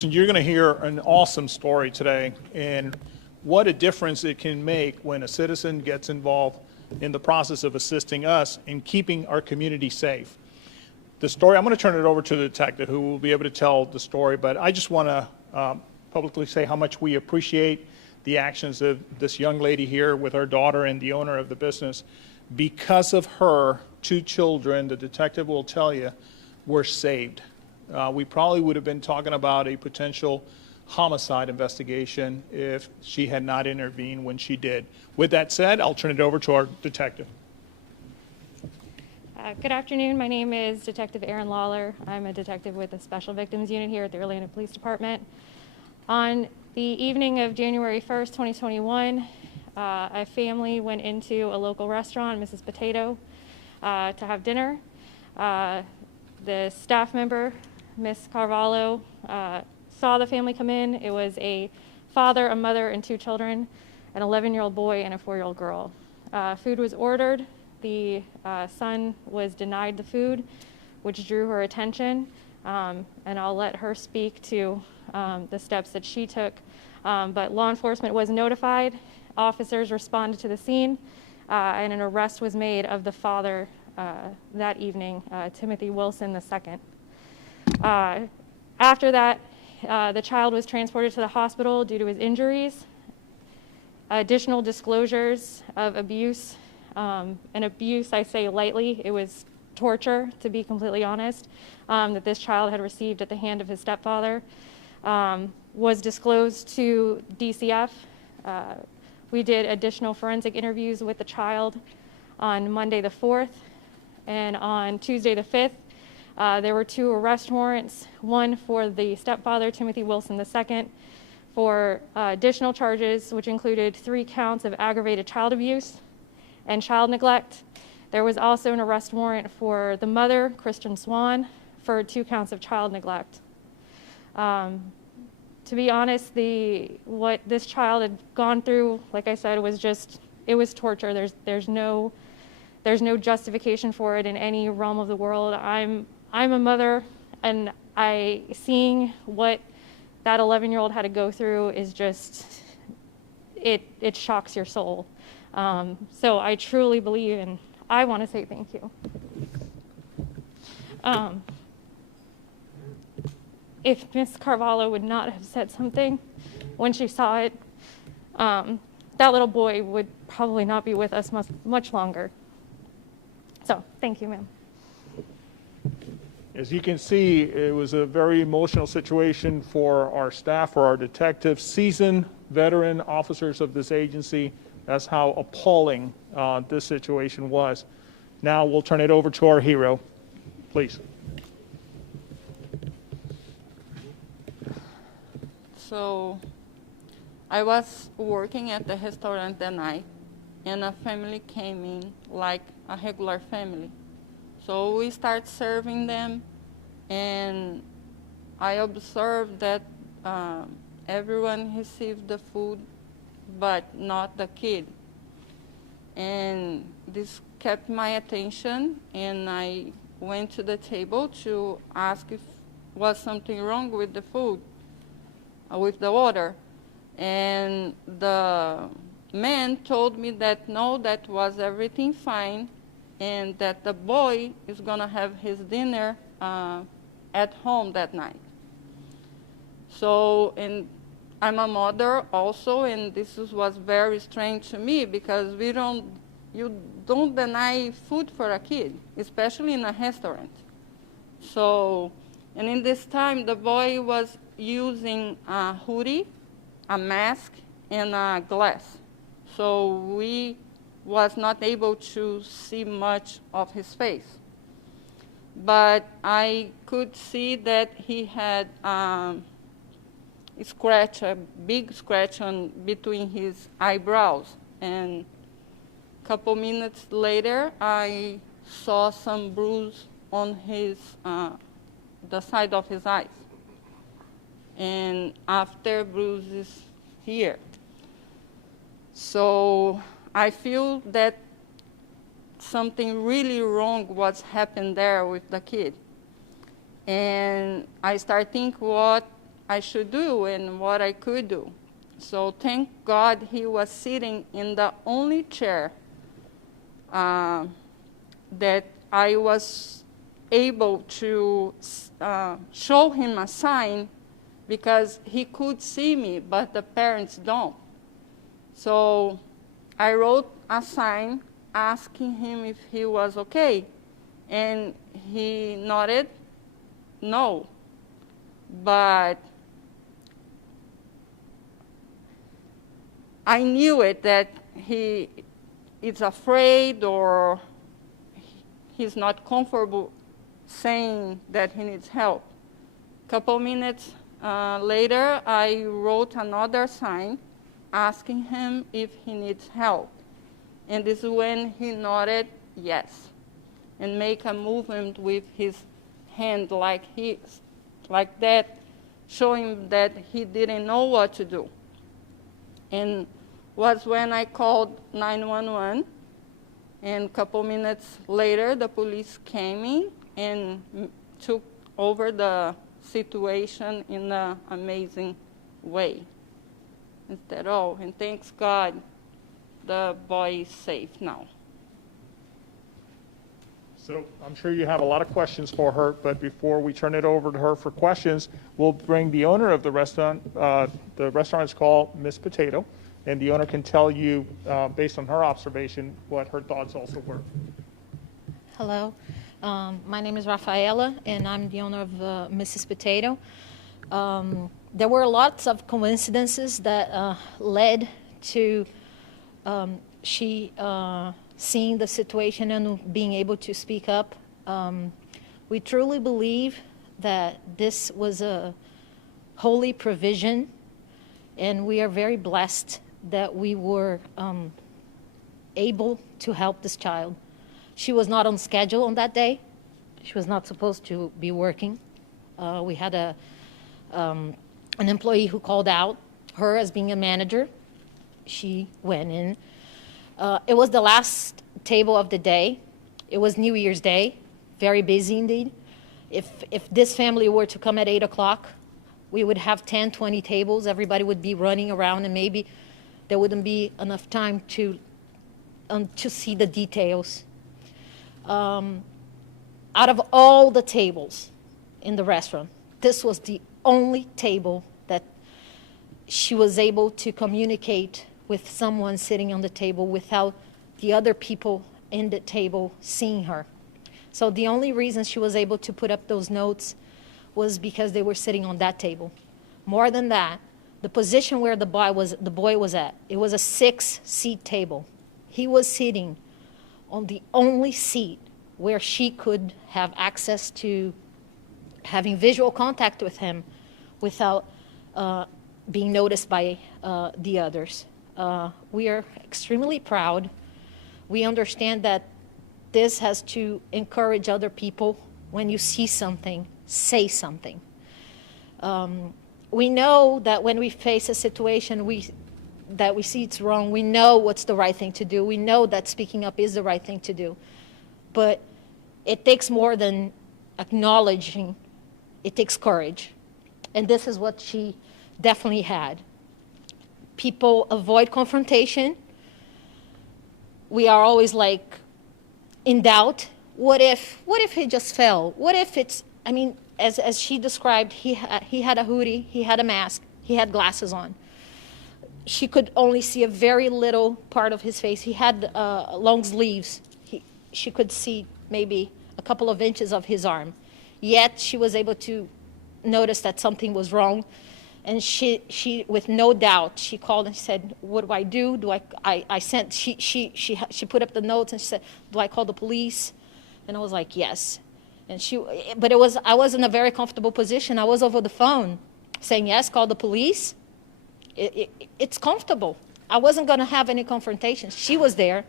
You're going to hear an awesome story today and what a difference it can make when a citizen gets involved in the process of assisting us in keeping our community safe. The story, I'm going to turn it over to the detective who will be able to tell the story, but I just want to publicly say how much we appreciate the actions of this young lady here with her daughter and the owner of the business. Because of her, 2 children, the detective will tell you, were saved. We probably would have been talking about a potential homicide investigation if she had not intervened when she did. With that said, I'll turn it over to our detective. Good afternoon. My name is Detective Aaron Lawler. I'm a detective with the Special Victims Unit here at the Orlando Police Department. On the evening of January 1st, 2021, a family went into a local restaurant, Mrs. Potato, to have dinner. The staff member, Miss Carvalho, saw the family come in. It was a father, a mother, and 2 children, an 11-year-old boy and a 4-year-old girl. Food was ordered. The son was denied the food, which drew her attention, and I'll let her speak to the steps that she took. But law enforcement was notified. Officers responded to the scene, and an arrest was made of the father that evening, Timothy Wilson II. After that, the child was transported to the hospital due to his injuries. Additional disclosures of abuse, and abuse I say lightly, it was torture, to be completely honest, that this child had received at the hand of his stepfather, was disclosed to DCF. We did additional forensic interviews with the child on Monday the 4th, and on Tuesday the 5th, there were 2 arrest warrants, one for the stepfather, Timothy Wilson II, for additional charges, which included 3 counts of aggravated child abuse and child neglect. There was also an arrest warrant for the mother, Kristen Swan, for 2 counts of child neglect. To be honest, what this child had gone through, like I said, it was torture. There's no justification for it in any realm of the world. I'm a mother, and seeing what that 11-year-old had to go through is just, it shocks your soul. So I truly believe, and I want to say thank you. If Miss Carvalho would not have said something when she saw it, that little boy would probably not be with us much longer. So, thank you, ma'am. As you can see, it was a very emotional situation for our staff, for our detectives, seasoned veteran officers of this agency. That's how appalling this situation was. Now we'll turn it over to our hero, please. So I was working at the restaurant that night, and a family came in like a regular family. So we start serving them, and I observed that everyone received the food, but not the kid. And this kept my attention, and I went to the table to ask if was something wrong with the food, with the order. And the man told me that no, that was everything fine, and that the boy is going to have his dinner at home that night. So, and I'm a mother also, and was very strange to me because you don't deny food for a kid, especially in a restaurant. So, and in this time, the boy was using a hoodie, a mask, and a glass. So we was not able to see much of his face. But I could see that he had a big scratch between his eyebrows. And a couple minutes later, I saw some bruise on the side of his eyes. And after bruises here. So I feel that something really wrong was happened there with the kid. And I start thinking what I should do and what I could do. So thank God he was sitting in the only chair that I was able to show him a sign, because he could see me, but the parents don't. So I wrote a sign asking him if he was okay, and he nodded no. But I knew it, that he is afraid or he's not comfortable saying that he needs help. A couple minutes later, I wrote another sign asking him if he needs help. And this is when he nodded yes, and make a movement with his hand like that, showing that he didn't know what to do. And was when I called 911, and a couple minutes later, the police came in and took over the situation in an amazing way. Instead, and thanks God, the boy is safe now. So I'm sure you have a lot of questions for her, but before we turn it over to her for questions, we'll bring the owner of the restaurant. The restaurant is called Miss Potato, and the owner can tell you, based on her observation, what her thoughts also were. Hello, my name is Rafaela, and I'm the owner of Mrs. Potato. There were lots of coincidences that led to she seeing the situation and being able to speak up. We truly believe that this was a holy provision, and we are very blessed that we were able to help this child. She was not on schedule on that day. She was not supposed to be working. We had an employee who called out her as being a manager. She went in. It was the last table of the day. It was New Year's Day, very busy indeed. If this family were to come at 8 o'clock, we would have 10, 20 tables. Everybody would be running around, and maybe there wouldn't be enough time to see the details. Out of all the tables in the restaurant, this was the only table that she was able to communicate with someone sitting on the table without the other people in the table seeing her. So the only reason she was able to put up those notes was because they were sitting on that table. More than that, the position where the boy was at, it was a 6-seat table. He was sitting on the only seat where she could have access to having visual contact with him without being noticed by the others. We are extremely proud. We understand that this has to encourage other people. When you see something, say something. We know that when we face a situation that we see it's wrong, we know what's the right thing to do. We know that speaking up is the right thing to do. But it takes more than acknowledging. It takes courage. And this is what she definitely had. People avoid confrontation. We are always like in doubt. What if he just fell? What if it's, I mean, as she described, he had a hoodie, he had a mask, he had glasses on. She could only see a very little part of his face. He had long sleeves. She could see maybe a couple of inches of his arm. Yet she was able to notice that something was wrong. And she with no doubt, she called and she said, "What do I do? She put up the notes and she said, do I call the police?" And I was like, yes. And I was in a very comfortable position. I was over the phone saying, yes, call the police. It's comfortable. I wasn't going to have any confrontations. She was there.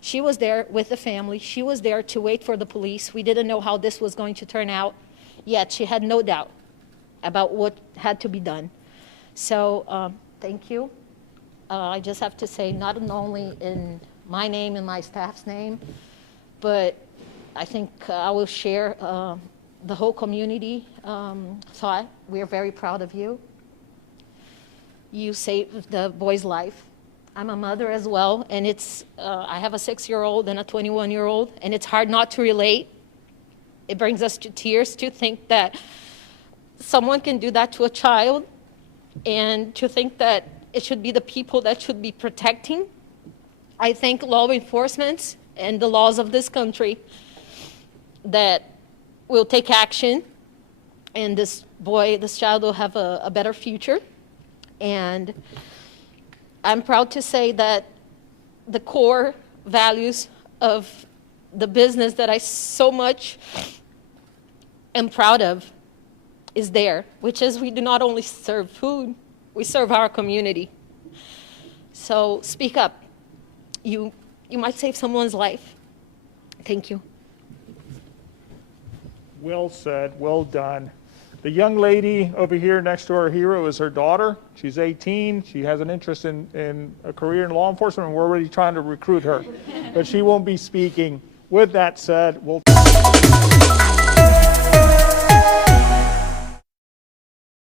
She was there with the family. She was there to wait for the police. We didn't know how this was going to turn out, yet she had no doubt about what had to be done. So thank you. I just have to say, not only in my name and my staff's name, but I think I will share the whole community thought. We're very proud of you. You saved the boy's life. I'm a mother as well, and I have a 6-year-old and a 21-year-old, and it's hard not to relate. It brings us to tears to think that someone can do that to a child, and to think that it should be the people that should be protecting. I thank law enforcement and the laws of this country that will take action, and this child will have a better future. And I'm proud to say that the core values of the business that I so much am proud of is there, which is we do not only serve food, we serve our community. So speak up. You might save someone's life. Thank you. Well said, well done. The young lady over here next to our hero is her daughter. She's 18. She has an interest in a career in law enforcement, and we're already trying to recruit her. But she won't be speaking. With that said, we'll